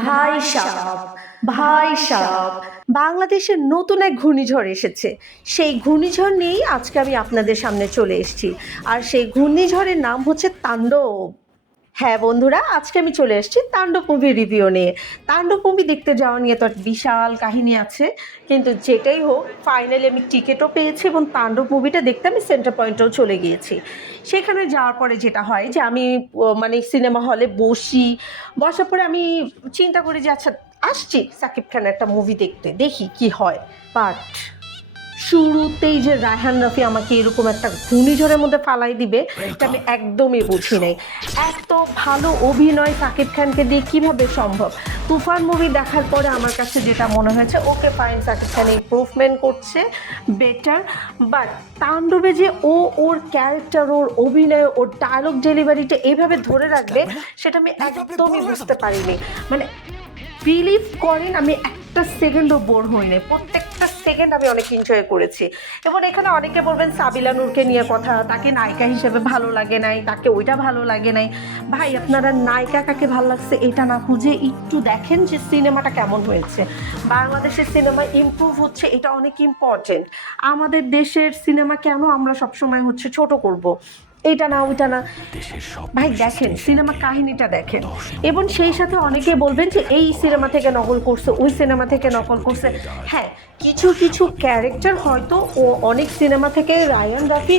ভাই সাপ ভাই সাপ বাংলাদেশের নতুন এক ঘূর্ণিঝড় এসেছে। সেই ঘূর্ণিঝড় নিয়েই আজকে আমি আপনাদের সামনে চলে এসেছি। আর সেই ঘূর্ণিঝড়ের নাম হচ্ছে তাণ্ডব। হ্যাঁ বন্ধুরা, আজকে আমি চলে এসেছি তাণ্ডব মুভি রিভিউ নিয়ে। তাণ্ডব মুভি দেখতে যাওয়া নিয়ে তো একটা বিশাল কাহিনী আছে। কিন্তু যেটাই হোক ফাইনালি আমি টিকিটও পেয়েছি এবং তাণ্ডব মুভিটা দেখতে আমি সেন্টার পয়েন্টেও চলে গিয়েছি। সেখানে যাওয়ার পরে যেটা হয় যে আমি মানে সিনেমা হলে বসি। বসার পরে আমি চিন্তা করি যে আচ্ছা আসছি সাকিব খানের একটা মুভি দেখতে, দেখি কি হয়। বাট শুরুতেই যে রায়হান রাফি আমাকে এরকম একটা ঘূর্ণিঝড়ের মধ্যে ফালাই দিবে এটা আমি একদমই বুঝি নাই। এত ভালো অভিনয় সাকিব খানকে দিয়ে কীভাবে সম্ভব? তুফান মুভি দেখার পরে আমার কাছে যেটা মনে হয়েছে okay fine Shakib Khan improvement করছে বেটার বাট তাণ্ডবে যে ও ওর ক্যারেক্টার ওর অভিনয় ওর ডায়লগ ডেলিভারিটা এইভাবে ধরে রাখবে সেটা আমি একদমই বুঝতে পারিনি। মানে বিলিভ করেন আমি একটা সেকেন্ডও বোর হই নাই। প্রত্যেকটা সেকেন্ড আমি অনেক এনজয় করেছি। এবং এখানে অনেকে বলবেন, সাবিলা নূরকে নিয়ে কথা, তাকে নায়িকা হিসেবে ভালো লাগে নাই, তাকে ওইটা ভালো লাগে নাই। ভাই, আপনারা নায়িকা কাকে ভালো লাগছে এটা না খুঁজে একটু দেখেন যে সিনেমাটা কেমন হয়েছে। বাংলাদেশের সিনেমা ইমপ্রুভ হচ্ছে, এটা অনেক ইম্পর্টেন্ট আমাদের দেশের সিনেমা কেন আমরা সবসময় হচ্ছে ছোট করব? এটা না ওইটা না। ভাই দেখেন সিনেমা কাহিনীটা দেখেন। এবং সেই সাথে অনেকে বলবেন যে এই সিনেমা থেকে নকল করছে ওই সিনেমা থেকে নকল করছে। হ্যাঁ কিছু কিছু ক্যারেক্টার হয়তো ও অনেক সিনেমা থেকে রায়ান রাফি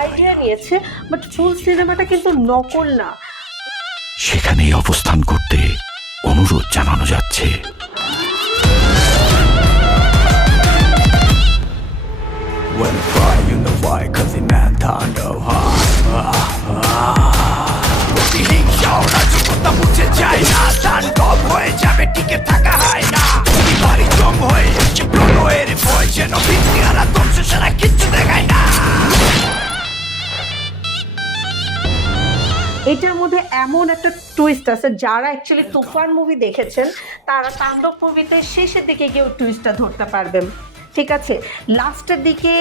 আইডিয়া নিয়েছে বাট ফুল সিনেমাটা কিন্তু নকল না। সেখানেই অবস্থান করতে অনুরোধ জানানো যাচ্ছে। আর কিচ্ছু দেখায় না এটার মধ্যে এমন একটা টুইস্ট আছে যারা অ্যাকচুয়ালি তুফান মুভি দেখেছেন তারা তাণ্ডব মুভিতে শেষের দিকে গিয়ে টুইস্টটা ধরতে পারবেন। ঠিক আছে, লাস্টের দিকে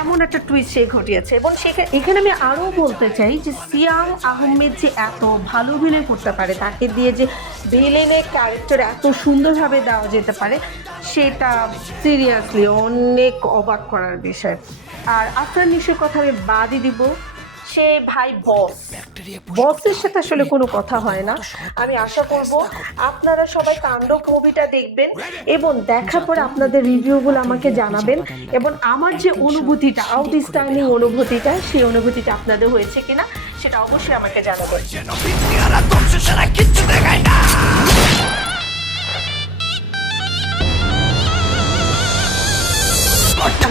এমন একটা টুইস্ট সে ঘটিয়েছে এবং সেখানে এখানে আমি আরও বলতে চাই যে সিয়াম আহমেদ যে এত ভালো অভিনয় করতে পারে, তাকে দিয়ে যে ভিলেনের ক্যারেক্টার এত সুন্দরভাবে দেওয়া যেতে পারে, সেটা সিরিয়াসলি অনেক অবাক করার বিষয়। আর আপনার নিশ্চয় কথা আমি বাদই দিব। সে ভাই বস। বসের সাথে আসলে কোনো কথা হয় না। আমি আশা করব আপনারা সবাই তাণ্ডব মুভিটা দেখবেন এবং দেখার পরে আপনাদের রিভিউগুলো আমাকে জানাবেন এবং আমার যে অনুভূতিটা আউটস্ট্যান্ডিং অনুভূতিটা, সেই অনুভূতিটা আপনাদের হয়েছে কিনা, সেটা অবশ্যই আমাকে জানাবেন।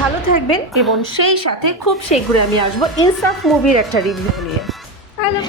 ভালো থাকবেন এবং সেই সাথে খুব শীঘ্রই আমি আসব ইনসাফ মুভির একটা রিভিউ নিয়ে। হ্যালো